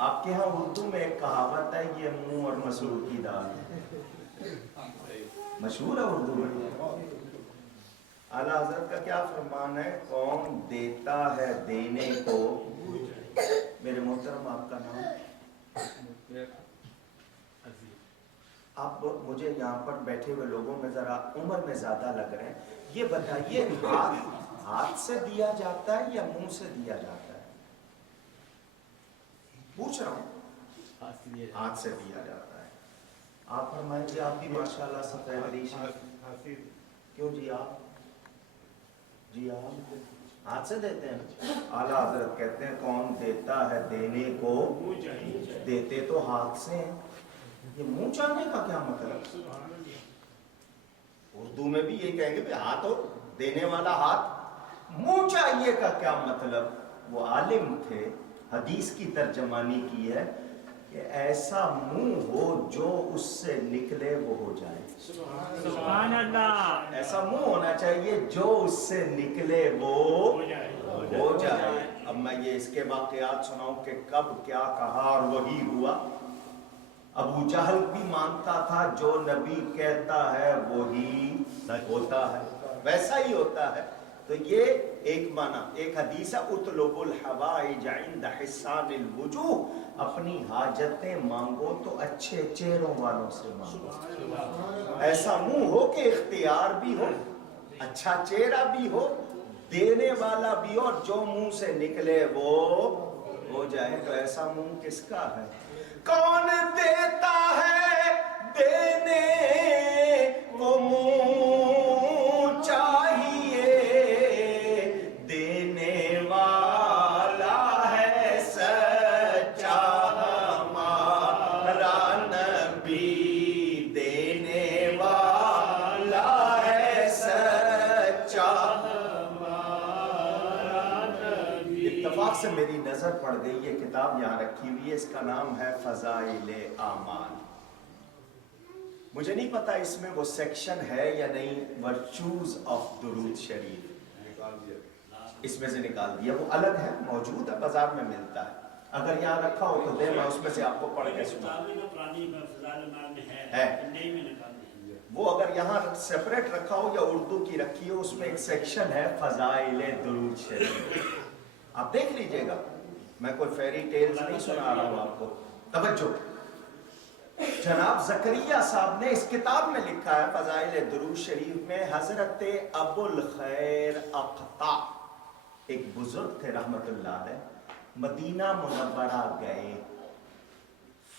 آپ کے ہاں اردو میں ایک کہاوت ہے، یہ منہ اور مسور کی دال ہے، مشہور ہے اردو میں۔ اعلیٰ حضرت کا کیا فرمان ہے؟ کون دیتا ہے دینے کو، میرے محترم آپ کا نام؟ آپ مجھے یہاں پر بیٹھے ہوئے لوگوں میں ذرا عمر میں زیادہ لگ رہے ہیں، یہ بتائیے ہاتھ سے دیا جاتا ہے یا منہ سے دیا جاتا ہے؟ پوچھ رہا ہوں، ہاتھ سے دیا جاتا ہے۔ آپ فرمائیں جی، آپ بھی ماشاءاللہ سفید ریش ہیں، کیوں جی آپ ہاتھ سے دیتے ہیں؟ اعلیٰ حضرت کہتے ہیں کون دیتا ہے دینے کو، دیتے تو ہاتھ سے ہیں، یہ منہ چاہنے کا کیا مطلب؟ اردو میں بھی یہی کہیں گے کہ ہاتھ ہو، دینے والا ہاتھ، منہ چاہیے کا کیا مطلب؟ وہ عالم تھے، حدیث کی ترجمانی کی ہے کہ ایسا منہ ہو جو اس سے نکلے وہ ہو جائے۔ سبحان اللہ۔ ایسا منہ ہونا چاہیے جو اس سے نکلے وہ ہو جائے۔ اب میں یہ اس کے واقعات سناؤں کہ کب کیا کہا اور وہی ہوا۔ ابو جہل بھی مانتا تھا جو نبی کہتا ہے وہی ہوتا ہے، ویسا ہی ہوتا ہے۔ تو یہ ایک معنی، ایک حدیث ہے اطلب الحوائج عند حسان الوجوہ، اپنی حاجتیں مانگو تو اچھے چہروں والوں سے مانگو۔ ایسا منہ ہو کہ اختیار بھی ہو، اچھا چہرہ بھی ہو، دینے والا بھی ہو، اور جو منہ سے نکلے وہ ہو جائے۔ تو ایسا منہ کس کا ہے؟ کون دیتا ہے دینے کو منہ چاہیے، دینے والا ہے سچا ہمارا نبی، دینے والا ہے سچا ہمارا نبی۔ اتفاق سے میری نظر پڑ گئی، یہ کتاب یہاں رکھی ہوئی ہے، اس کا نام ہے فضائل اعمال۔ مجھے نہیں پتا اس میں وہ سیکشن ہے یا نہیں، ورچوز آف درود شریف، اس میں سے نکال دیا، وہ الگ ہے، موجود ہے، بازار میں ملتا ہے، اگر یہاں رکھا ہو تو دے، میں اس میں سے آپ کو پڑھ کے سنا ہے۔ وہ اگر یہاں سیپریٹ رکھا ہو یا اردو کی رکھی ہو، اس میں ایک سیکشن ہے فضائل درود شریف، آپ دیکھ لیجئے گا، میں کوئی فیری ٹیلز نہیں سنا رہا ہوں آپ کو۔ توجہ، جناب زکریا صاحب نے اس کتاب میں لکھا ہے فضائل درود شریف میں، حضرت ابو الخیر اقطع ایک بزرگ تھے رحمت اللہ علیہ، مدینہ منورہ گئے،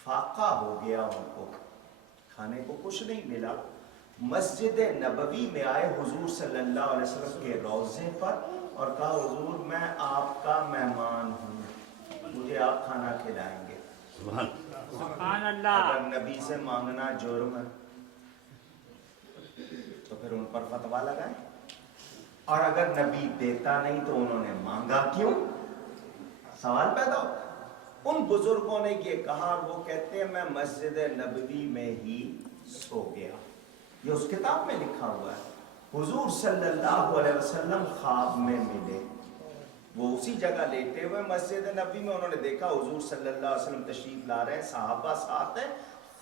فاقہ ہو گیا ان کو، کھانے کو کچھ نہیں ملا، مسجد نبوی میں آئے حضور صلی اللہ علیہ وسلم کے روضے پر اور کہا حضور میں آپ کا مہمان ہوں، مجھے آپ کھانا کھلائیں گے۔ سبحان اللہ۔ اگر نبی سے مانگنا جرم ہے تو پھر ان پر فتویٰ لگائیں، اور اگر نبی دیتا نہیں تو انہوں نے مانگا کیوں؟ سوال پیدا ہوتا۔ ان بزرگوں نے یہ کہا، اور وہ کہتے ہیں میں مسجد نبوی میں ہی سو گیا، یہ اس کتاب میں لکھا ہوا ہے۔ حضور صلی اللہ علیہ وسلم خواب میں ملے، وہ اسی جگہ لیٹے ہوئے مسجد نبوی میں، انہوں نے دیکھا حضور صلی اللہ علیہ وسلم تشریف لا رہے ہیں، صحابہ ساتھ ہیں،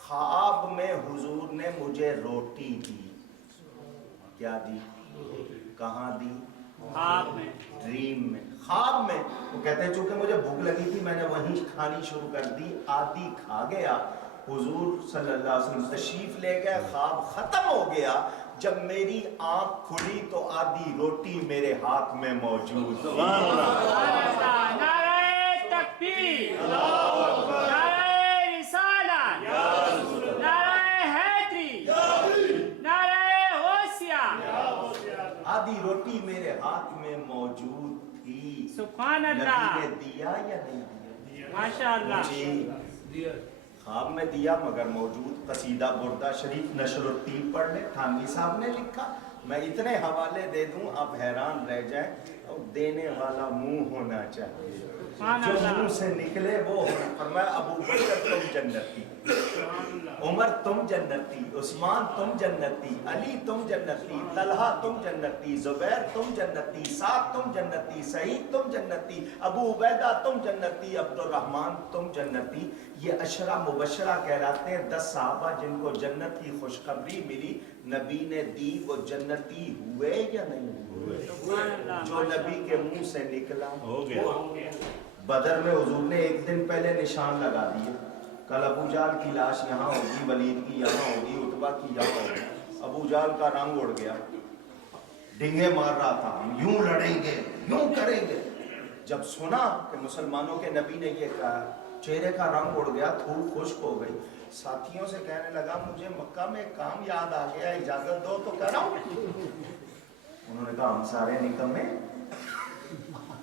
خواب میں حضور نے مجھے روٹی دی۔ کیا دی؟ کہاں دی؟ خواب میں، ڈریم میں، خواب میں۔ وہ کہتے ہیں چونکہ مجھے بھوک لگی تھی میں نے وہیں کھانی شروع کر دی، آدھی کھا گیا، حضور صلی اللہ علیہ وسلم تشریف لے گئے، خواب ختم ہو گیا، جب میری آنکھ کھلی تو آدھی روٹی میرے ہاتھ میں موجود تھی۔ نعرہ تکبیر، نعرہ رسالت، نعرہ حیدری، نعرہ غوثیہ، آدھی روٹی میرے ہاتھ میں موجود تھی۔ سبحان اللہ۔ نبی نے دیا یا نہیں دیا؟ ماشاءاللہ۔ جی خواب میں دیا مگر موجود۔ قصیدہ بردہ شریف نشر الطیب پڑھ لیں، تھانوی صاحب نے لکھا، میں اتنے حوالے دے دوں آپ حیران رہ جائیں، اور دینے والا منہ ہونا چاہیے۔ जो मुंह से निकले वो होना। फरमाया अबू बकर तुम जन्नती, उमर तुम जन्नती, उस्मान तुम जन्नती, अली तुम जन्नती, तलहा तुम जन्नती, जुबैर तुम जन्नती, साद तुम जन्नती, सईद तुम जन्नती, अबू उबैदा तुम जन्नती, अब्दुर्रहमान तुम जन्नती। ये अशरा मुबशरा कहलाते हैं 10 सहाबा जिनको जन्नत की खुशखबरी मिली, नबी ने दी, वो जन्नती हुए या नहीं हुए? जो नबी के मुंह से निकला हो गया। बदर में हुजूर ने एक दिन पहले निशान लगा दिए, कल अबू जाल की लाश यहाँ होगी, वलीद की यहाँ होगी, उतबा की यहाँ होगी। अबू जाल का रंग उड़ गया, डिंगे मार रहा था, हम यूं लड़ेंगे, यूं करेंगे। जब सुना कि मुसलमानों के नबी ने ये कहा, चेहरे का रंग उड़ गया, थूक खुश्क हो गई। साथियों से कहने लगा, मुझे मक्का में काम याद आ गया, इजाजत दो तो कह रहा हूं। उन्होंने कहा, हम सारे निकम्मे,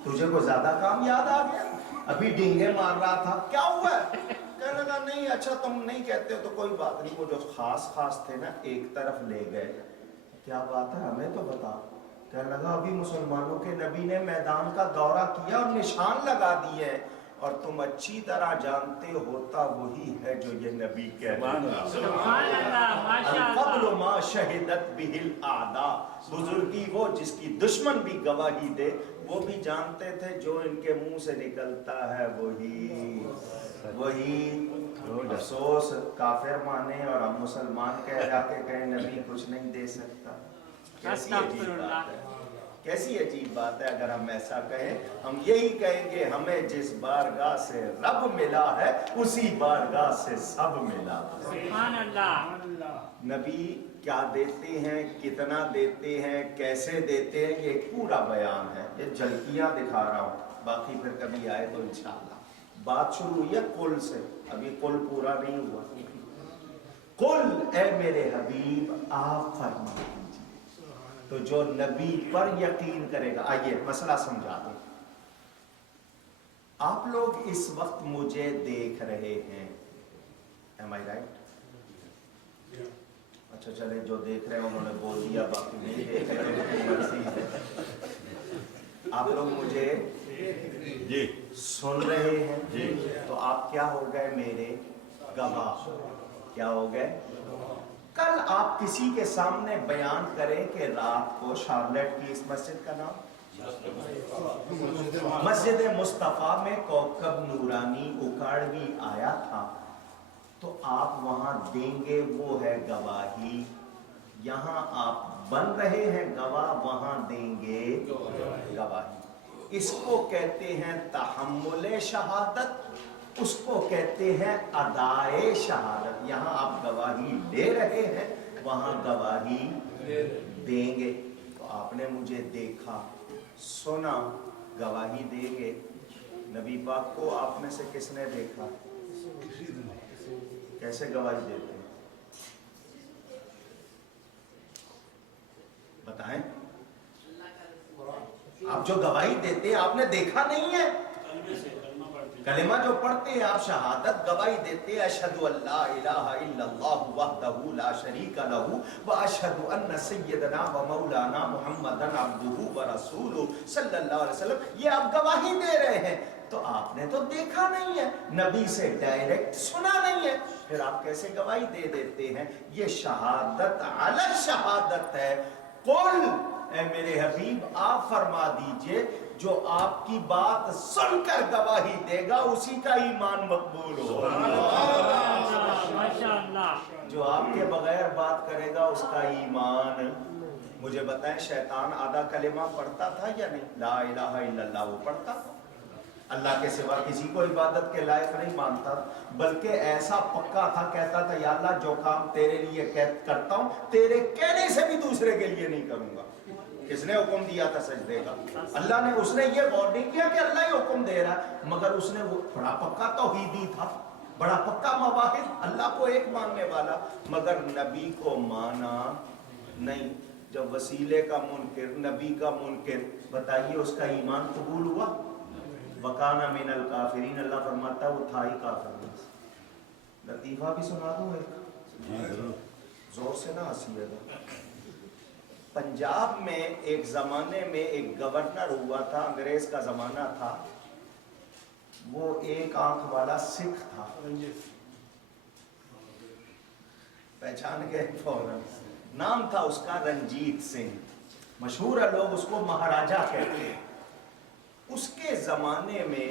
तुझे को ज्यादा काम याद आ गया? अभी डिंगे मार रहा था, क्या हुआ? कहने लगा, नहीं अच्छा तुम नहीं कहते तो कोई बात नहीं। वो जो खास थे ना, एक तरफ ले गए, क्या बात है हमें तो बता। कहने लगा, अभी मुसलमानों के नबी ने मैदान का दौरा किया और निशान लगा दिए, और तुम अच्छी तरह जानते होता वही है जो ये नबी कहते हैं। बुजुर्गी वो जिसकी दुश्मन भी गवाही दे, वो भी जानते थे जो इनके मुंह से निकलता है वही। अफसोस काफिर माने और अब मुसलमान कह जाके कहे नबी कुछ नहीं दे सकता। कैसी अजीब बात है, कैसी अजीब बात है। अगर हम ऐसा कहें, हम यही कहेंगे, हमें जिस बारगाह से रब मिला है उसी बारगाह से सब मिला। सुभान अल्लाह। नबी क्या देते हैं, कितना देते हैं, कैसे देते हैं, ये पूरा बयान है। ये झलकियां दिखा रहा हूं, बाकी फिर कभी आए तो इंशाअल्लाह। बात शुरू हुई है कुल से, अभी कुल पूरा नहीं हुआ। कुल ए मेरे हबीब आप फरमा दीजिए, तो जो नबी पर यकीन करेगा। आइए मसला समझा दूं। आप लोग इस वक्त मुझे देख रहे हैं, एम आई राइट? अच्छा चले, जो देख रहे हैं उन्होंने बोल दिया, बाकी नहीं देख रहे मर्जी है। आप लोग मुझे जी सुन रहे हैं जी, तो आप क्या हो गए? मेरे गवाह। क्या हो गए? कल आप किसी के सामने बयान करें कि रात को शार्लेट की इस मस्जिद का नाम मस्जिद मुस्तफा में कौकब नूरानी उकाड़वी आया था, तो आप वहां देंगे, वो है गवाही। यहां आप बन रहे हैं गवाह, वहां देंगे गवाही। इसको कहते हैं तहम्मुले शहादत, उसको कहते हैं अदाए शहादत। यहाँ आप गवाही ले रहे हैं, वहां गवाही देंगे। तो आपने मुझे देखा, सुना, गवाही देंगे। नबी पाक को आप में से किसने देखा? कैसे गवाही देते हैं बताएं? आप जो गवाही देते हैं आपने देखा नहीं है। कलिमा जो पढ़ते हैं आप, शहादत गवाही देते हैं, अशहदु अल्ला इलाहा इल्लल्लाहु वहदहु ला शरीका लहू व अशहदु अन्न सय्यदना व मौलाना मुहम्मदन अब्दुहु व रसूलुहु सल्लल्लाहु अलैहि वसल्लम। ये आप गवाही दे रहे हैं, तो आपने तो देखा नहीं है, नबी से डायरेक्ट सुना नहीं है, फिर आप कैसे गवाही दे देते हैं? ये शहादत अला शहादत है। कुल ए मेरे हबीब आप फरमा दीजिए, जो आपकी बात सुनकर गवाही देगा उसी का ईमान मकबूल हो। माशाअल्लाह। जो आपके बगैर बात करेगा उसका ईमान। मुझे बताएं, शैतान आधा कलिमा पढ़ता था या नहीं? ला इलाहा इल्लल्लाह वो पढ़ता था, अल्लाह के सिवा किसी को इबादत के लायक नहीं मानता, बल्कि ऐसा पक्का था, कहता था या अल्लाह जो काम तेरे लिए करता हूं, तेरे कहने से भी दूसरे के लिए नहीं करूंगा। किसने हुक्म दिया था सजदे का? अल्लाह ने। उसने ये गौर नहीं किया कि अल्लाह ही हुक्म दे रहा है, मगर उसने वो बड़ा पक्का तौहीदी था, बड़ा पक्का मवाहिद, अल्लाह को एक मानने वाला, मगर नबी को माना नहीं। जब वसीले का मुनकिर, नबी का मुनकिर, बताइए उसका ईमान कबूल हुआ? वकाना मिनल काफिरीन, अल्लाह फरमाता वो था ही काफिर। लतीफा भी सुना दूं एक, जोर से ना हंसिएगा। पंजाब में एक जमाने में एक गवर्नर हुआ था, अंग्रेज का जमाना था, وہ ایک آنکھ والا سکھ تھا، پہچان گئے فوراً، نام تھا اس کا رنجیت سنگھ، مشہور ہے، لوگ اس کو مہاراجا کہتے ہیں۔ اس کے زمانے میں